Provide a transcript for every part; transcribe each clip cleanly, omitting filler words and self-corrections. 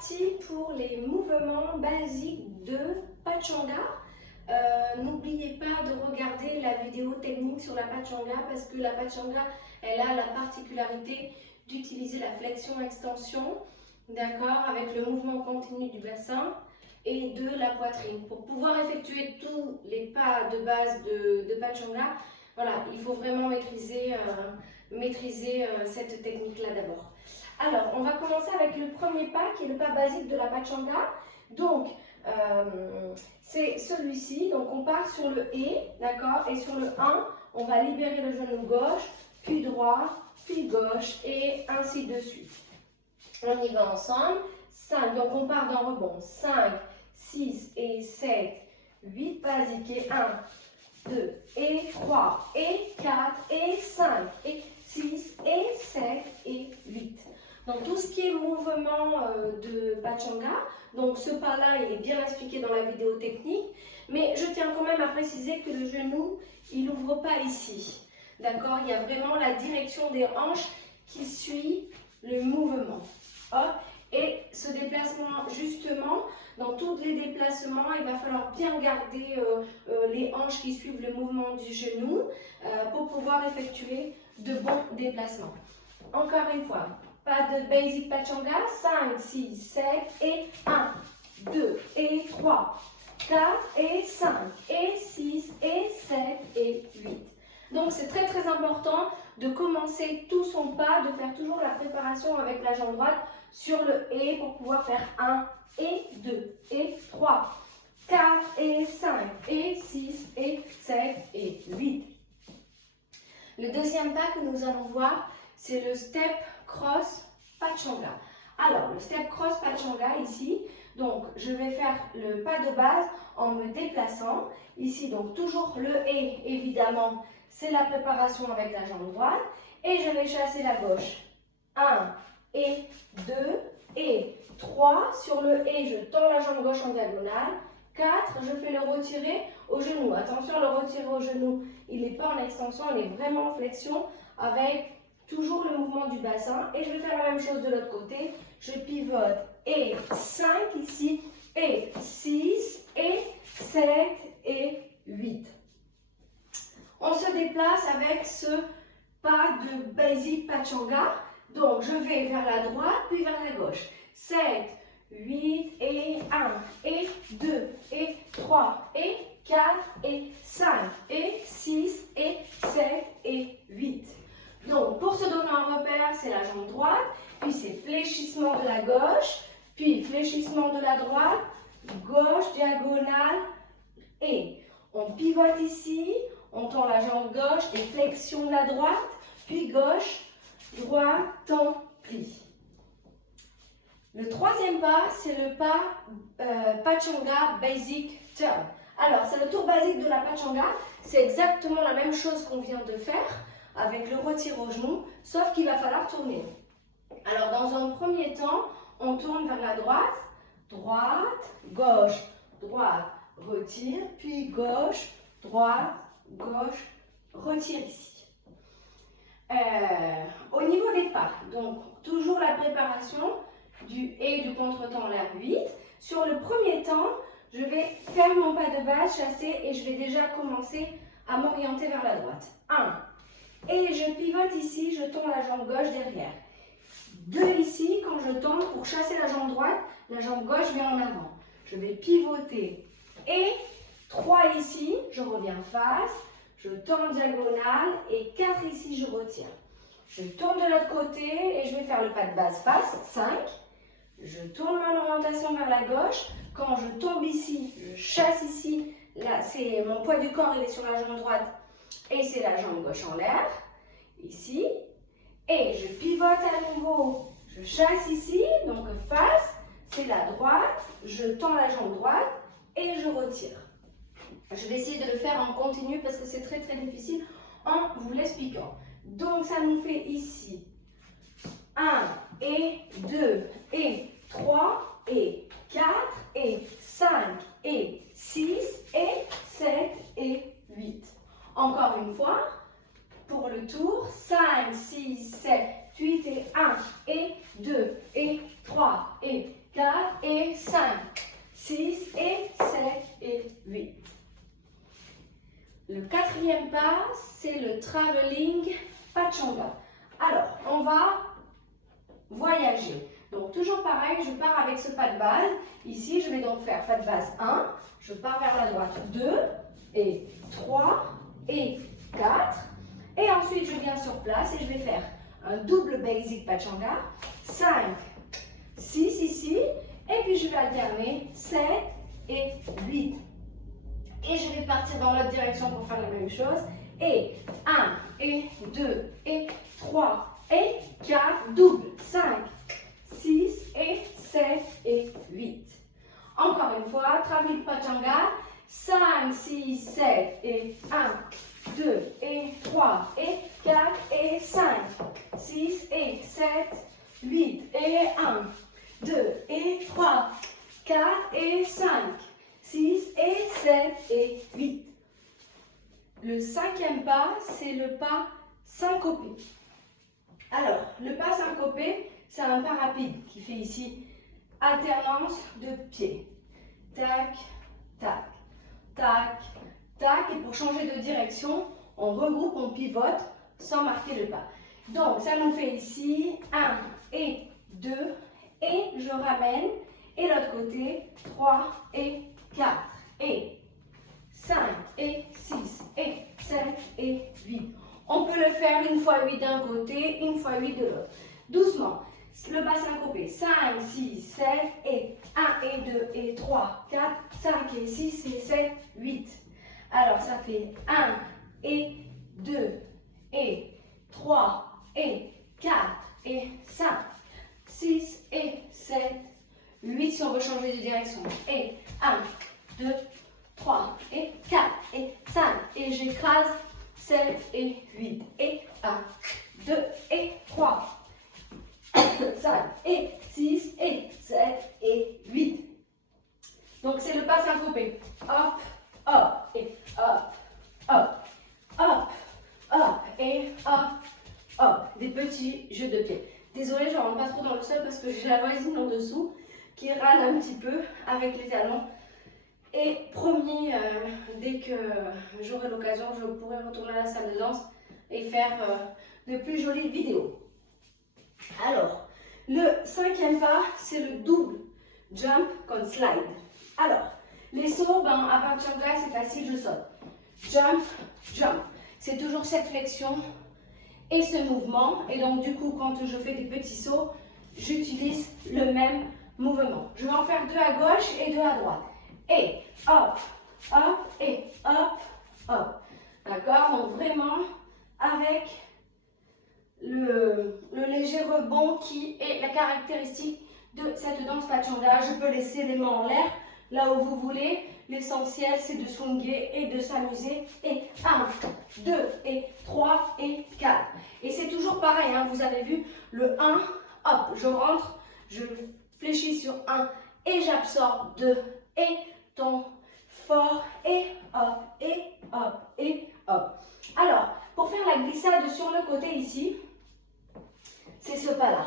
parti pour les mouvements basiques de Pachanga. N'oubliez pas de regarder la vidéo technique sur la Pachanga parce que la Pachanga, elle a la particularité d'utiliser la flexion-extension, d'accord, avec le mouvement continu du bassin et de la poitrine. Pour pouvoir effectuer tous les pas de base de Pachanga, voilà, il faut vraiment maîtriser cette technique-là d'abord. Alors, on va commencer avec le premier pas qui est le pas basique de la Pachanga. Donc, c'est celui-ci. Donc, on part sur le et, d'accord? Et sur le 1, on va libérer le genou gauche, puis droit, puis gauche, et ainsi de suite. On y va ensemble. 5, donc on part d'un rebond. 5, 6 et 7, 8 basiques. Et 1, 2 et 3 et 4 et 5 et 6 et 7 et 8. Donc tout ce qui est mouvement de Pachanga, donc ce pas-là, il est bien expliqué dans la vidéo technique, mais je tiens quand même à préciser que le genou, il n'ouvre pas ici. D'accord? Il y a vraiment la direction des hanches qui suit le mouvement. Hop. Et ce déplacement, justement, dans tous les déplacements, il va falloir bien garder les hanches qui suivent le mouvement du genou pour pouvoir effectuer de bons déplacements. Encore une fois, pas de basic Pachanga, 5, 6, 7 et 1, 2 et 3, 4 et 5 et 6 et 7 et 8. Donc c'est très très important de commencer tout son pas, de faire toujours la préparation avec la jambe droite sur le et pour pouvoir faire 1 et 2 et 3, 4 et 5 et 6 et 7 et 8. Le deuxième pas que nous allons voir, c'est le step cross Pachanga. Alors, le step cross Pachanga ici, donc je vais faire le pas de base en me déplaçant. Ici, donc toujours le et, évidemment, c'est la préparation avec la jambe droite. Et je vais chasser la gauche. 1 et 2 et 3. Sur le et, je tends la jambe gauche en diagonale. 4, je fais le retirer au genou. Attention, le retirer au genou, il n'est pas en extension, il est vraiment en flexion avec toujours le mouvement du bassin. Et je vais faire la même chose de l'autre côté. Je pivote et 5 ici, et 6, et 7, et 8. On se déplace avec ce pas de basic Pachanga. Donc, je vais vers la droite, puis vers la gauche. 7, 8 et 1, et 2, et 3, et 4, et 5, et 6, et 7, et 8. Donc, pour se donner un repère, c'est la jambe droite, puis c'est fléchissement de la gauche, puis fléchissement de la droite, gauche, diagonale, et on pivote ici, on tend la jambe gauche et flexion de la droite, puis gauche, droite, tend, plie. Le troisième pas, c'est le pas Pachanga Basic Turn. Alors, c'est le tour basique de la Pachanga. C'est exactement la même chose qu'on vient de faire avec le retire au genou, sauf qu'il va falloir tourner. Alors, dans un premier temps, on tourne vers la droite, droite, gauche, droite, retire, puis gauche, droite, gauche, retire ici. Au niveau des pas, donc toujours la préparation du et du contre-temps l'air 8. Sur le premier temps, je vais faire mon pas de base, chasser, et je vais déjà commencer à m'orienter vers la droite. 1. Et je pivote ici, je tends la jambe gauche derrière. 2 ici, quand je tends pour chasser la jambe droite, la jambe gauche vient en avant. Je vais pivoter. Et 3 ici, je reviens face, je tends en diagonale, et 4 ici, je retire. Je tourne de l'autre côté et je vais faire le pas de base face, 5. Je tourne mon orientation vers la gauche. Quand je tombe ici, je chasse ici. Là, c'est mon poids du corps, il est sur la jambe droite et c'est la jambe gauche en l'air. Ici. Et je pivote à nouveau. Je chasse ici, donc face, c'est la droite. Je tends la jambe droite et je retire. Je vais essayer de le faire en continu parce que c'est très très difficile en vous l'expliquant. Donc ça nous fait ici 1 et 2 et 3 et 4 et 5 et 6 et 7 et 8. Encore une fois, pour le tour, 5, 6, 7, 8 et 1 et 2 et 3 et 4 Alors, on va voyager. Donc, toujours pareil, je pars avec ce pas de base. Ici, je vais donc faire pas de base 1. Je pars vers la droite 2 et 3 et 4. Et ensuite, je viens sur place et je vais faire un double basic pachanga. 5, 6 ici. Et puis, je vais alterner 7 et 8. Et je vais partir dans l'autre direction pour faire la même chose. Et 1, et 2, et 3, et 4, double, 5, 6, et 7, et 8. Encore une fois, Traveling Pachanga, 5, 6, 7, et 1, 2, et 3, et 4, et 5, 6, et 7, 8, et 1, 2, et 3, 4, et 5, 6, et 7, et 8. Le cinquième pas, c'est le pas syncopé. Alors, le pas syncopé, c'est un pas rapide qui fait ici alternance de pieds. Tac, tac, tac, tac. Et pour changer de direction, on regroupe, on pivote sans marquer le pas. Donc, ça nous fait ici 1 et 2 et je ramène. Et l'autre côté, 3 et 4 et 5 et 6 et 7 et 8. On peut le faire une fois 8 d'un côté, une fois 8 de l'autre. Doucement. Le pas syncopé. 5, 6, 7 et 1 et 2 et 3, 4, 5 et 6 et 7, 8. Alors ça fait 1 et 2 et 3 et 4 et 5, 6 et 7, 8 si on veut changer de direction. Et 1, 2, 3 et 4 et 5 et j'écrase 7 et 8 et 1, 2 et 3, 5 et 6 et 7 et 8. Donc c'est le pas syncopé. Hop, hop et hop, hop, hop, hop et hop, hop. Des petits jeux de pieds. Désolée, je ne rentre pas trop dans le sol parce que j'ai la voisine en dessous qui râle un petit peu avec les talons. Et promis, dès que j'aurai l'occasion, je pourrai retourner à la salle de danse et faire de plus jolies vidéos. Alors, le cinquième pas, c'est le double jump con slide. Alors, les sauts, à partir de là, c'est facile, je saute. Jump, jump. C'est toujours cette flexion et ce mouvement. Et donc, du coup, quand je fais des petits sauts, j'utilise le même mouvement. Je vais en faire 2 à gauche et 2 à droite. Et hop, hop, et hop, hop. D'accord? Donc vraiment avec le léger rebond qui est la caractéristique de cette danse pachanga. Je peux laisser les mains en l'air là où vous voulez. L'essentiel, c'est de swinger et de s'amuser. Et 1, 2, et 3, et 4. Et c'est toujours pareil, hein, vous avez vu, le 1, hop, je rentre, je fléchis sur 1 et j'absorbe 2 et tombe fort et hop, et hop, et hop. Alors, pour faire la glissade sur le côté ici, c'est ce pas-là.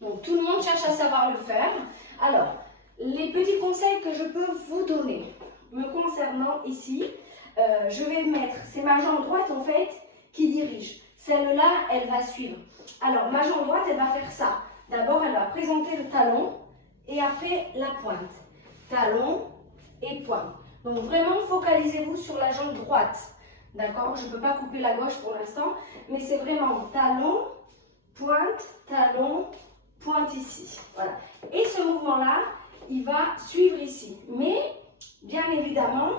Donc, tout le monde cherche à savoir le faire. Alors, les petits conseils que je peux vous donner me concernant ici, je vais mettre, c'est ma jambe droite en fait qui dirige. Celle-là, elle va suivre. Alors, ma jambe droite, elle va faire ça. D'abord, elle va présenter le talon et après la pointe. Talon et pointe. Donc, vraiment, focalisez-vous sur la jambe droite. D'accord? Je ne peux pas couper la gauche pour l'instant, mais c'est vraiment talon, pointe ici. Voilà. Et ce mouvement-là, il va suivre ici. Mais, bien évidemment,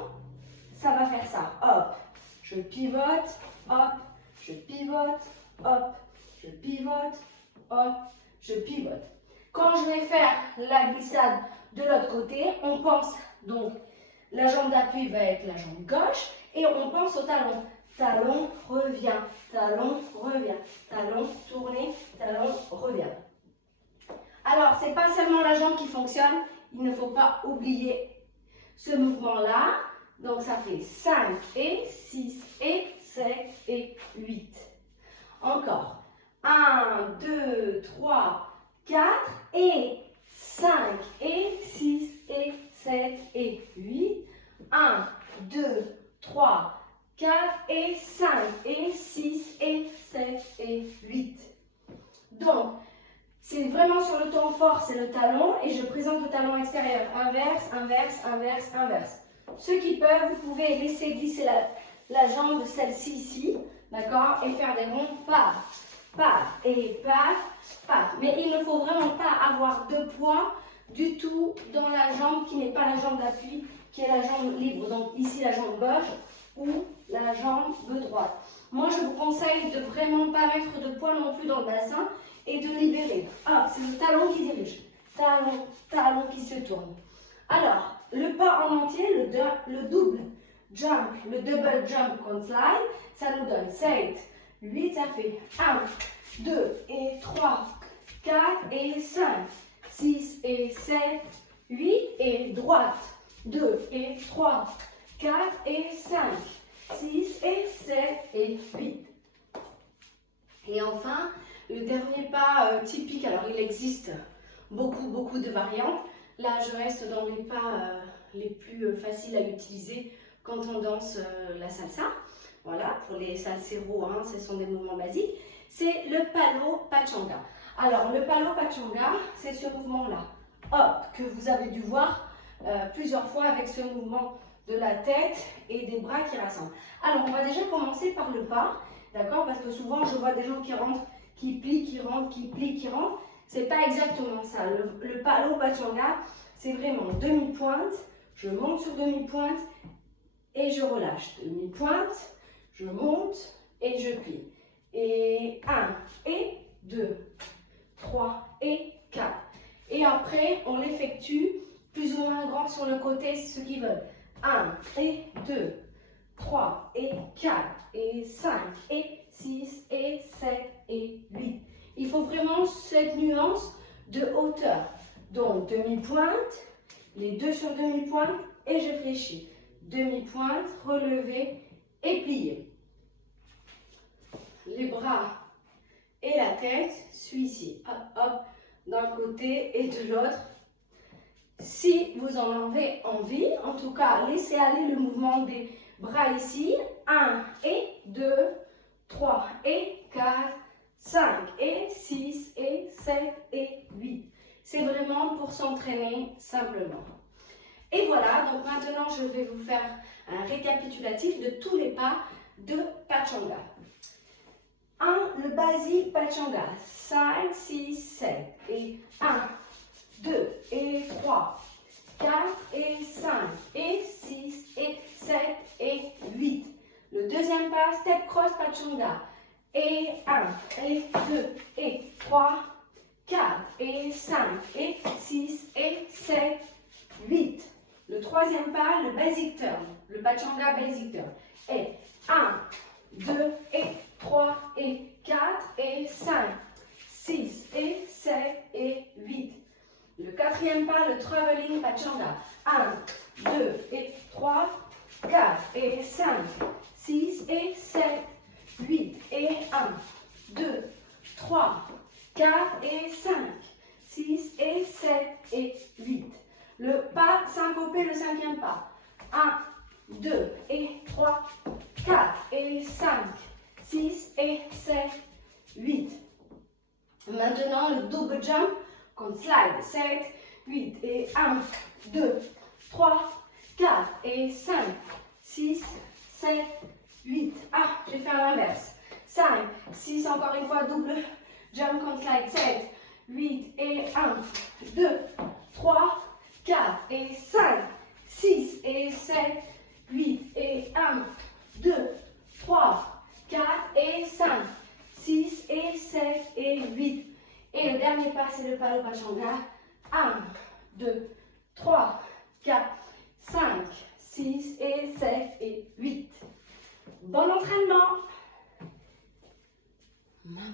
ça va faire ça. Hop, je pivote, hop, je pivote, hop, je pivote, hop, je pivote. Quand je vais faire la glissade de l'autre côté, on pense donc, la jambe d'appui va être la jambe gauche et on pense au talon. Talon, revient, talon, revient, talon, tourner, talon, revient. Alors, ce n'est pas seulement la jambe qui fonctionne, il ne faut pas oublier ce mouvement-là. Donc, ça fait 5 et 6 et 7 et 8. Encore. 1, 2, 3, 4 et 5 et 6 et 7 et 8. 1, 2, 3, 4 et 5 et 6 et 7 et 8. Donc, c'est vraiment sur le temps fort, c'est le talon et je présente le talon extérieur. Inverse, inverse, inverse, inverse. Ceux qui peuvent, vous pouvez laisser glisser la jambe de celle-ci ici, d'accord, et faire des ronds, paf, paf, et paf, paf. Mais il ne faut vraiment pas avoir de poids du tout dans la jambe qui n'est pas la jambe d'appui, qui est la jambe libre. Donc ici la jambe gauche ou la jambe droite. Moi je vous conseille de vraiment pas mettre de poids non plus dans le bassin et de libérer. Ah, c'est le talon qui dirige. Talon, talon qui se tourne. Alors, le pas en entier, le double jump, le double jump qu'on slide, ça nous donne 7, 8, ça fait 1, 2 et 3, 4 et 5, 6 et 7, 8 et droite, 2 et 3, 4 et 5, 6 et 7 et 8. Et enfin, le dernier pas typique, alors il existe beaucoup de variantes. Là, je reste dans les pas les plus faciles à utiliser quand on danse la salsa. Voilà, pour les salseros, hein, ce sont des mouvements basiques. C'est le palo pachanga. Alors, le palo pachanga, c'est ce mouvement-là. Hop, que vous avez dû voir plusieurs fois avec ce mouvement de la tête et des bras qui rassemblent. Alors, on va déjà commencer par le pas, d'accord? Parce que souvent, je vois des gens qui rentrent, qui plient, qui rentrent, qui plient, qui rentrent. C'est pas exactement ça. Le palo pachanga, c'est vraiment demi-pointe. Je monte sur demi-pointe et je relâche. Demi-pointe, je monte et je plie. Et 1 et 2, 3 et 4. Et après, on l'effectue plus ou moins grand sur le côté, ceux qui veulent. 1 et 2, 3 et 4 et 5 et 6 et 7 et 8. Il faut vraiment cette nuance de hauteur. Donc, demi-pointe, les deux sur demi-pointe et je fléchis. Demi-pointe, relevé et plié. Les bras et la tête suivent ici. Hop, hop, d'un côté et de l'autre. Si vous en avez envie, en tout cas, laissez aller le mouvement des bras ici. 1 et 2, 3 et 4, 5 et 6 et 7 et 8. C'est vraiment pour s'entraîner simplement. Et voilà, donc maintenant je vais vous faire un récapitulatif de tous les pas de Pachanga. 1, le basique Pachanga. 5, 6, 7 et 1, 2 et 3, 4 et 5 et 6 et 7 et 8. Le deuxième pas, Step Cross Pachanga. Et 1 et 2 et 3, 4 et 5 et 6 et 7, 8. Le troisième pas, le Basic Turn, le Pachanga Basic Turn. Et 1, 2 et 3 et 4 et 5, 6 et 7 et 8. Le quatrième pas, le Traveling Pachanga. 1, 2 et 3, 4 et 5, 6 et 7, 8 et 1, 2, 3, 4 et 5, 6 et 7 et 8. Le pas syncopé, le cinquième pas. 1, 2 et 3, 4 et 5, 6 et 7, 8. Maintenant, le double jump qu'on slide. 7, 8 et 1, 2, 3, 4 et 5, 6, 7, 8. Ah, j'ai fait l'inverse. 5, 6, encore une fois, double jump qu'on slide. 7, 8 et 1, 2, 3, 4 et 5, 6 et 7, 8 et 1, 2, 3, 4 et 5, 6 et 7 et 8. Et le dernier pas, c'est le palo pachanga. 1, 2, 3, 4, 5, 6 et 7 et 8. Bon entraînement! Maman.